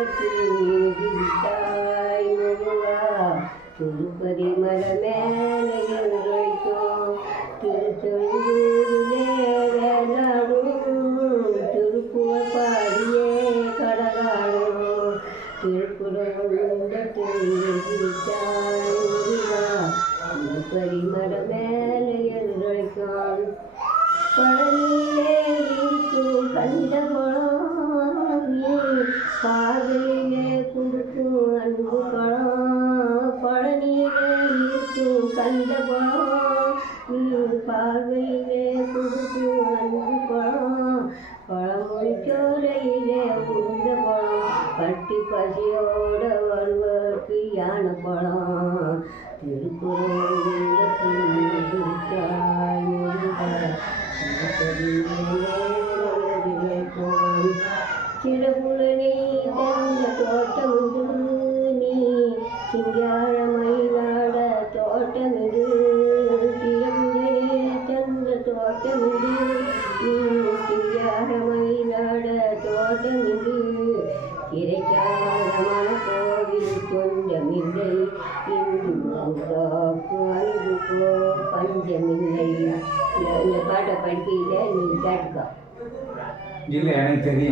விட்டாய் முருகா திருப்பதி மலை மேலே என்றைக்கும் திருச்செந்தூரிலே வேளாடும் திருப்புகழ் பாடியே கடலாடும் திருக்குறள் விட்டாய் முருகா திருப்பதி மலை மேலே என்றைக்கும் பழனியிலே இருக்கும் கண்ட பழம் பார்வையிலே கொடுக்கும் அன்பு பழம் பழனியிலே இருக்கும் கண்ட பழம் பார்வையிலே கொடுக்கும் அன்பு பழம் பழமொழி சோலையிலே உருந்த பழம் பட்டி பசியோட வருவதற்கு யானை பழம் திருக்குறள் சிறப்புலனே தந்த தோட்டமிடு நீ சிங்கார மயிலாட தோட்டமிடு சிறப்புலனே தந்த தோட்டமிடு நீ சிங்கார மயிலாட தோட்டமிடு கிடைக்காத மனக்கோவில் கொஞ்சமில்லை இந்துக்கு அன்புக்கோ பஞ்சமில்லை. இந்த பாட்டை படிக்கையில் நீ கேட்டுக்கோ. இல்லை எனக்கு தெரியும்.